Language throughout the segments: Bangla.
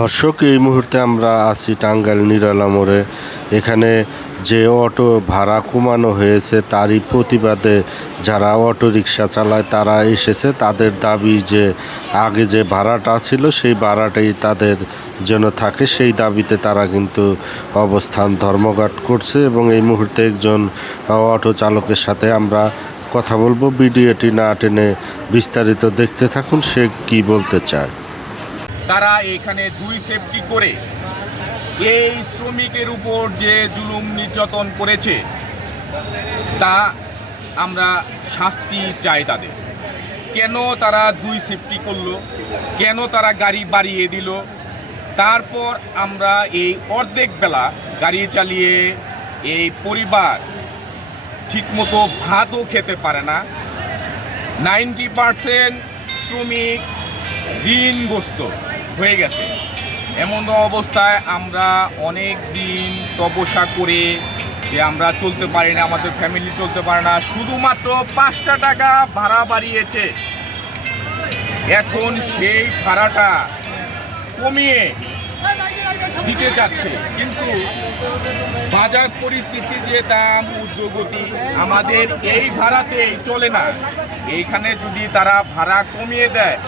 দর্শক, এই মুহূর্তে আমরা আছি টাঙ্গাইল নিরালা মোড়ে। এখানে যে অটো ভাড়া কমানো হয়েছে, তারই প্রতিবাদে যারা অটো রিক্সা চালায়, তারা এসেছে। তাদের দাবি যে, আগে যে ভাড়াটা ছিল, সেই ভাড়াটাই তাদের যেন থাকে। সেই দাবিতে তারা কিন্তু অবস্থান ধর্মঘট করছে এবং এই মুহূর্তে একজন অটো চালকের সাথে আমরা কথা বলব। ভিডিওটি না টেনে বিস্তারিত দেখতে থাকুন, সে কি বলতে চায়। তারা এখানে দুই সেফটি করে এই শ্রমিকের উপর যে জুলুম নির্যাতন করেছে, তা আমরা শাস্তি চাই তাদের। কেন তারা দুই সেফটি করল? কেন তারা গাড়ি বাড়িয়ে দিল? তারপর আমরা এই অর্ধেক বেলা গাড়ি চালিয়ে এই পরিবার ঠিকমতো ভাতও খেতে পারে না। নাইনটি পারসেন্ট শ্রমিক ঋণগ্রস্ত। হয়ে গেছে। এমন অবস্থায় আমরা অনেক দিন তপস্যা করে যে আমরা চলতে পারি না, আমাদের ফ্যামিলি চলতে পারে না, শুধুমাত্র পাঁচটা টাকা ভাড়া বাড়িয়েছে। এখন সেই ভাড়াটা কমিয়ে দিতে চাচ্ছে। কিন্তু বাজার পরিস্থিতি যে দাম, উদ্যোগতি আমাদের এই ভাড়াতেই চলে না। এইখানে যদি তারা ভাড়া কমিয়ে দেয়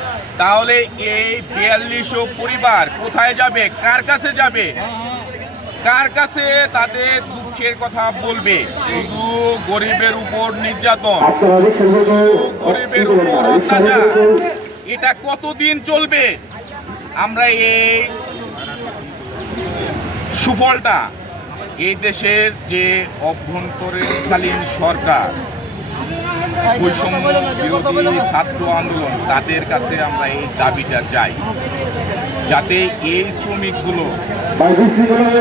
তাহলে এই বিয়াল্লিশশো পরিবার কোথায় যাবে? কার কাছে যাবে? কার কাছে তাদের দুঃখের কথা বলবে? শুধু গরিবের উপর নির্যাতন। গরিবের উপর অত্যাচার। এটা কতদিন চলবে? আমরা এই সুফলটা এই দেশের যে অভ্যন্তরীণকালীন সরকার বৈষম্য বিরোধী ছাত্র আন্দোলন তাদের কাছে আমরা এই দাবিটা চাই। যাতে এই শ্রমিকগুলো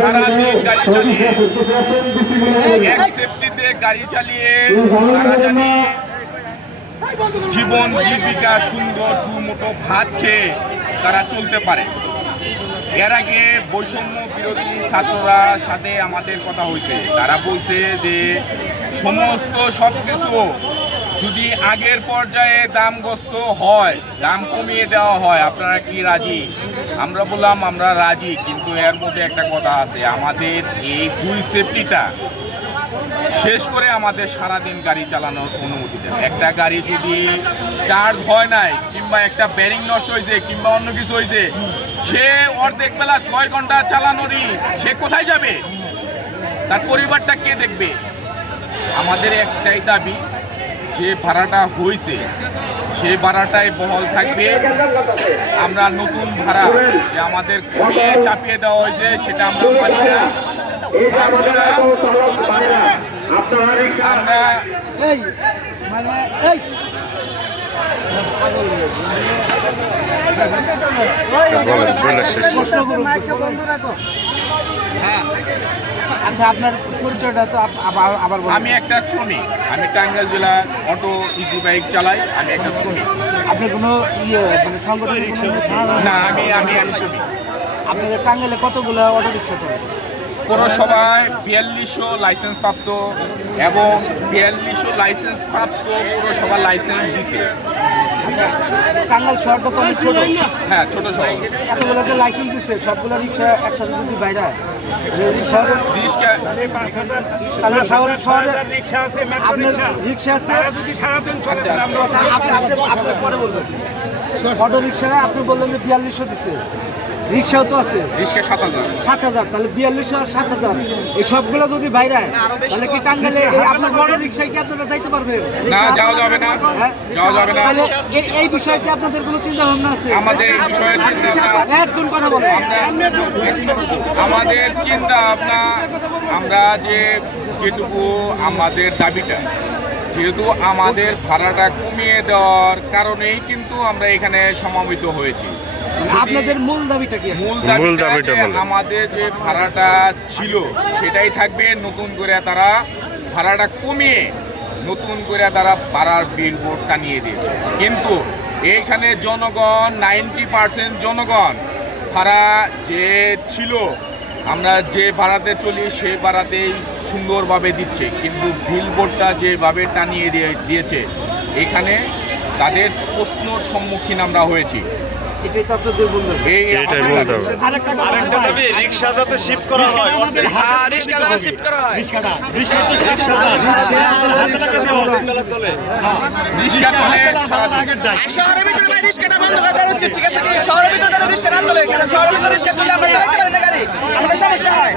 সারাদিন গাড়ি চালিয়ে এক সেফটিতে গাড়ি চালিয়ে তারা জানি জীবন জীবিকা সুন্দর দু মুঠো ভাত খেয়ে তারা চলতে পারে। এর আগে বৈষম্য বিরোধী ছাত্ররা সাথে আমাদের কথা হয়েছে। তারা বলছে যে সমস্ত সব কিছু যদি আগের পর্যায়ে দামগ্রস্ত হয়, দাম কমিয়ে দেওয়া হয়, আপনারা কি রাজি? আমরা বললাম, আমরা রাজি, কিন্তু এর মধ্যে একটা কথা আছে। আমাদের এই দুই সেফটিটা শেষ করে আমাদের সারাদিন গাড়ি চালানোর অনুমতি দেন। একটা গাড়ি যদি চার্জ হয় নাই, কিংবা একটা ব্যারিং নষ্ট হয়েছে কিংবা অন্য কিছু হয়েছে সে অর্ধেক বেলা ছয় ঘণ্টা চালানোরই সে কোথায় যাবে? তার পরিবারটা কে দেখবে? আমাদের একটাই দাবি যে ভাড়াটা হয়েছে সে ভাড়াটাই বহল থাকবে আমরা নতুন ভাড়া যে আমাদের কমিয়ে চাপিয়ে দেওয়া হয়েছে সেটা আমরা মানি না আমরা মানে হ্যাঁ। আচ্ছা আপনার পরিচয়টা তো আবার আবার আমি একটা শ্রমিক। আমি টাঙ্গাইল জেলার অটো ইজি বাইক চালাই আমি একটা শ্রমিক। আপনি কোনো ইয়ে মানে সংগঠনের কোনো না আমি আমি আমি শ্রমিক। আপনাদের টাঙ্গাইলে কতগুলো অটো রিক্সা চলে পৌরসভায় বিয়াল্লিশশো লাইসেন্স প্রাপ্ত এবং বিয়াল্লিশশো লাইসেন্স প্রাপ্ত পৌরসভা লাইসেন্স দিছে। আচ্ছা টাঙ্গাইল শহরটা তো অনেক ছোট। হ্যাঁ ছোট শহর। এতগুলো লাইসেন্স দিচ্ছে সবগুলো রিক্সা একসাথে যদি বাইরে আচ্ছা অটো রিক্সা আপনি বললেন যে বিয়াল্লিশশো দিচ্ছে রিক্সাও তো আছে। রিক্সা সাত হাজার। সাত হাজার তাহলে বিয়াল্লিশশো আর সাত হাজার। এই সবগুলো যদি বাইরে তাহলে কি টাঙ্গালে আপনার বড় রিক্সায় কি আপনারা যাইতে পারবেন? না যাওয়া যাবে না। হ্যাঁ? যাওয়া যাবে না। তাহলে এই- বিষয়ে কি আপনাদের কোনো চিন্তা ভাবনা আছে? আমাদের এই বিষয়ে চিন্তা ভাবনা- একজন কথা বলেন। আমাদের চিন্তা ভাবনা আমরা যে যেটুকু আমাদের দাবিটা যেহেতু আমাদের ভাড়াটা কমিয়ে দেওয়ার কারণেই কিন্তু আমরা এখানে সমাবেত হয়েছি। আপনাদের মূল দাবিটা কি? মূল দাবিটা। আমাদের যে ভাড়াটা ছিল সেটাই থাকবে নতুন করে তারা ভাড়াটা কমিয়ে নতুন করে তারা ভাড়ার বিল বোর্ড টানিয়ে দিয়েছে। কিন্তু এইখানে জনগণ নাইনটি পার্সেন্ট জনগণ ভাড়া যে ছিল আমরা যে ভাড়াতে চলি সে ভাড়াতেই সুন্দরভাবে দিচ্ছে। কিন্তু বিল বোর্ডটা যেভাবে টানিয়ে দিয়ে দিয়েছে এখানে তাদের প্রশ্নর সম্মুখীন আমরা হয়েছি। এটাই তো আপনাদের বলবেন এই এটাই বলতে হবে আরেকটা দাবি রিক্সা যাতে শিফট করা হয়। হ্যাঁ রিস্কা দ্বারা শিফট করা হয়। চলে। রিক্সা চলে সারাদিন। আর শহরের ভিতরে ভাই রিস্কাটা বন্ধ করে দেওয়া উচিত ঠিক আছে কি? শহরের ভিতরে যেন রিস্কা না চলে কারণ শহরের ভিতরে রিস্কা চলে আমরা চালাতে পারি না গাড়ি? আমাদের সমস্যা হয়।